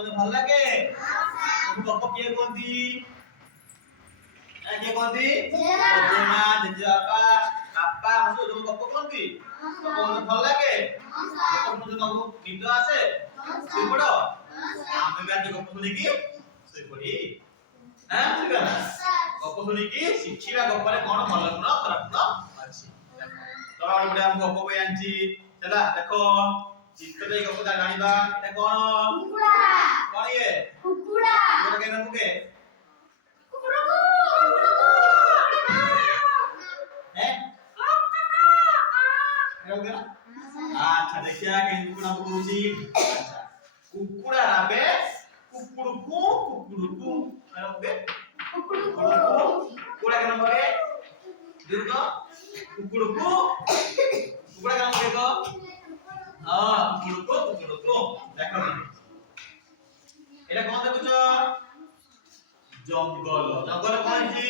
ତତେ ଭଲ ଲାଗେ? ଗପ କିଏ କହନ୍ତି? କିଏ କହନ୍ତି? ଜେଜେମା, ଜେଜେବାପା, ବାପା ତମକୁ ଗପ କହନ୍ତି? ଗପ ତତେ ଭଲ ଲାଗେ? ତମକୁ ନିଦ ଆସେ? ଶୋଇପଡ଼। ଆମେ ବି ଆଜି ଗପ ଶୁଣିକି ଶୋଇପଡ଼ି। ଗପ ଶୁଣିକି ଶିଖିବା ଗପରେ କଣ ଭଲ ଗୁଣ ଖରାପ ଗୁଣ ଅଛି। ତ ଆଉ ଗୋଟେ ଆମ ଗପ ବହି ଆଣିଛି ହେଲା ଦେଖ ଚିତ୍ର ଦେଇ ଗପ ଜାଣିବା ଏଟା କଣ? କୁକୁଡ଼ା। କଣ ଇଏ? କୁକୁଡ଼ା। କୁକୁଡ଼ା କେନ ମୁକେ? अच्छा देखिए कि कुकुड़ा बोलूची अच्छा कुकुड़ा राबे कुकुड़कू कुकुड़कू राबे कुकुड़कू कुकुड़ा के नंबर देखो कुकुड़कू कुकुड़ा के नंबर देखो हां कुकुड़कू कुकुड़कू देखो एटा कोन देखुछ जंगल जंगल कोन छी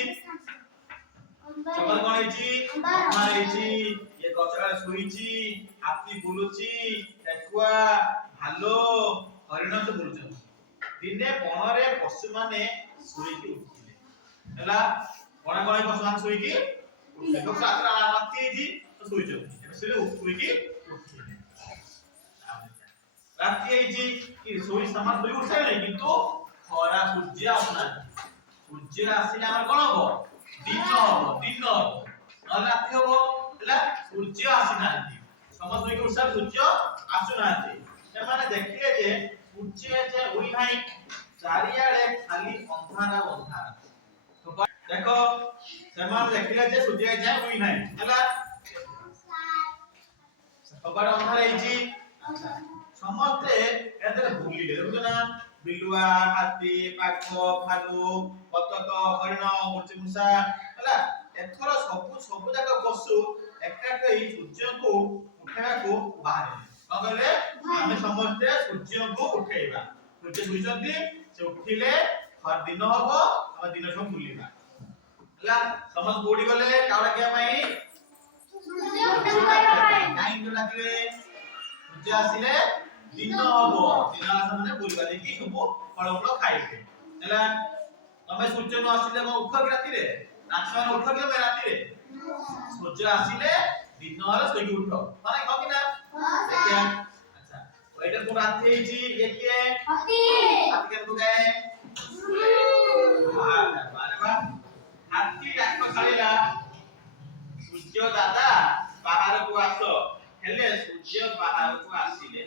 जंगल कोन छी अंधार छी ये गछरा सोईची हाथी बुलुची टेकुआ भालो हरिण से बुलुचन दिने बणरे पशु माने सोईकी उठिले हला कोन कोन पशु माने सोईकी उठिले तो सातरा राती जी तो सोईचो एबे सोईकी उठिले राती जी कि सोई समान सोई उठे नै किंतु खरा सूर्य आसना सूर्य आसिले हमर कोन हो दिन हो न राती हो हला सूर्य आसिना समस्त के उषा सूर्य आसुना से माने देखिए जे सूर्य जे उई नाही चारियाडे खाली अंधारा अंधारा तो देखो से माने देखिए जे सूर्य जे उई नाही हला सबड अंधारा हेची अच्छा समस्ते एतरे भूलिले देखो ना बिलुआ हाथी पाखो भालू बतक हरिण मुर्चिमुसा हला एथरो सब जाक पशु एकाटे सूर्य को उठेबा को बाहर कोन कहले हम समस्त सूर्य को उठेबा सूर्य सुइचंती से उठिले हर दिन होबो हम दिन सब बुलिबा हला समस्त बोडी गले कावडा किया पई सूर्य उठेबा पई काई तो लागिवे सूर्य आसीले दिन होबो दिन आला माने बुलिबा देखि सब फळ फळ खाइबे हला तमे सूर्य न आसीले को उठ के राती रे रात उठ के राती रे सूर्य आसीले दिन हला सोई उठ माने कह कि ना देखिए अच्छा ओइटर को रात हेची ये के हाथी हाथी के को गए बारे बा हाथी डाक खालीला सूर्य दादा बाहर को आसो हेले सूर्य बाहर को आसीले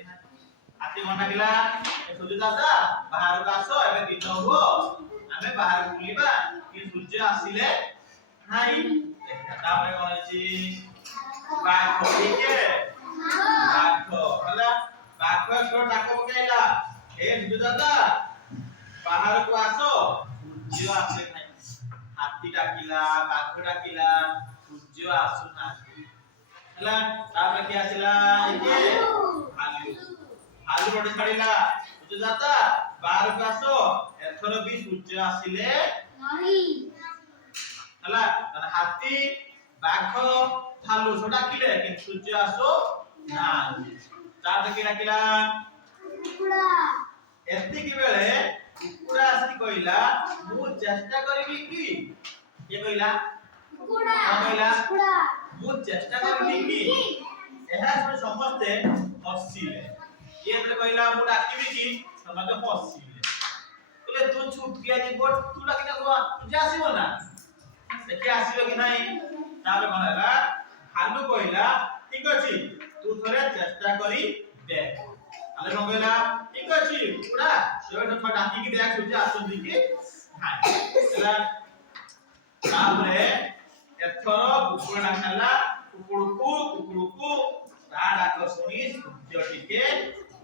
हाथी घंटा किला सूर्य दादा बाहर को आसो एबे दिन हो हमें बाहर बुलीबा कि सूर्य आसीले नाही देखा तापर कोन अछि बाघ ठीके बाघ हला बाघ छोड़ डाको पकेला ए सूर्य दादा बाहर को आसो सूर्य आसे नाही हाथी डाकिला बाघ डाकिला सूर्य आसुना हला तापर के आसिला एके भालू भालू रोड छाड़िला सूर्य दादा बाहर को आसो एथरो भी सूर्य आसिले नाही हला हाथी बाघ भालू सब डाकिले कि सूर्य आसो ना तार के डाकिला कुकुड़ा एति की बेले कुकुड़ा आसी कहिला मु चेष्टा करबी की के कहिला कुकुड़ा कहिला कुकुड़ा मु चेष्टा करबी की एहा समस्त हसिले ये बेले कहिला मु डाकिबी की समस्त हसिले बोले तू छूट गया जे गोट तू डाकिना को तुझे आसीबो ना देखि आसीबो कि नाही तापर कोन हला भालू कहिला ठीक अछि तू थोड़े चेष्टा करी देख आले कोन कहिला ठीक अछि कुकुड़ा सेबे तो डाकी की देख तुझे आसुंदी की हां हला तापरे एथरो कुकुड़ा खाला कुकुड़कू ता डाक सुनी सूर्य टिके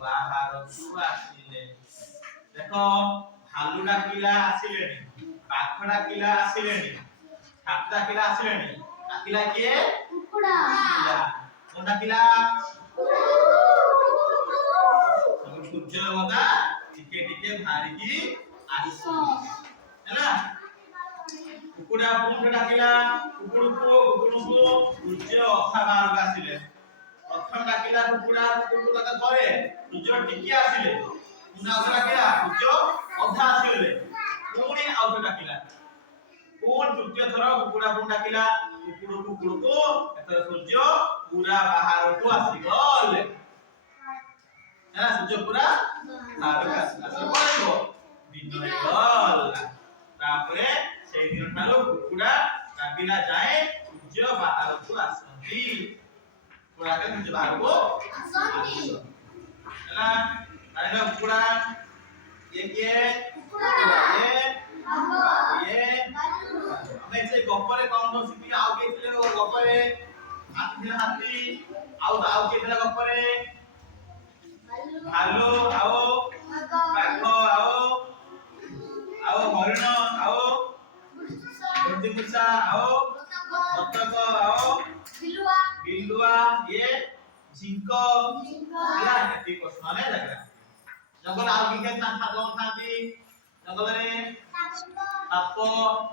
बाहर को आसीले देखो भालू डाकिला आसीलेनी बाघ डाकिला आसीलेनी हाथी डाकिला आसीलेनी डाकिला के कुकुड़ा कोन डाकिला सब सूर्य होता टिके टिके भारी की आसो हैला कुकुड़ा पुंठ डाकिला कुकुड़कू सूर्य अखा बाहर को आसीले प्रथम डाकिला कुकुड़ा कुकुड़ा का थरे सूर्य टिके आसीले ପୁଣି ଆଉ ଡାକିଲା ସୂର୍ଯ୍ୟ ଅଧା ଆସିଗଲେ ପୁଣି ଆଉ ଡାକିଲା ପୁଣି ତୃତୀୟ ଥର କୁକୁଡ଼ା ପୁଣି ଡାକିଲା କୁକୁଡ଼କୁ ଏଥର ସୂର୍ଯ୍ୟ ପୁରା ବାହାରକୁ ଆସିଗଲେ ହେଲା ସୂର୍ଯ୍ୟ ପୁରା ବାହାରକୁ ଆସିଲା ତ କଣ ହେବ ଦିନ ହେଇଗଲା ତାପରେ ସେଇ ଦିନ ଠାରୁ କୁକୁଡ଼ା ଡାକିଲା ଯାଏ ସୂର୍ଯ୍ୟ ବାହାରକୁ ଆସନ୍ତି କୁକୁଡ଼ା ଡାକିଲେ ସୂର୍ଯ୍ୟ ବାହାରକୁ ଆସନ୍ତି ହେଲା ଆଇଲା କୁକୁଡ଼ା ये ଆମେ ସେ ଗପରେ କଣ କଣ ଶିଖିଲେ ଆଉ କିଏ ଥିଲେ ଗପରେ ହାତୀ ଆଉ କିଏ ଥିଲା ଗପରେ ଭାଲୁ ଆଉ ବାଘ ଆଉ ହରିଣ ଆଉ ମୂଷା ଆଉ ବତକ ଆଉ ବିଲୁଆ ये ଝିଙ୍କ ହେଲା ଏତିକି ପ୍ରଶ୍ନ ମାନେ ଜାଗା ଜଙ୍ଗଲ ଆଉ କିଏ ଥାନ୍ତି ଜଙ୍ଗଲରେ ସାପ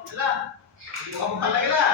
ହେଲା ଭଲ ଲାଗିଲା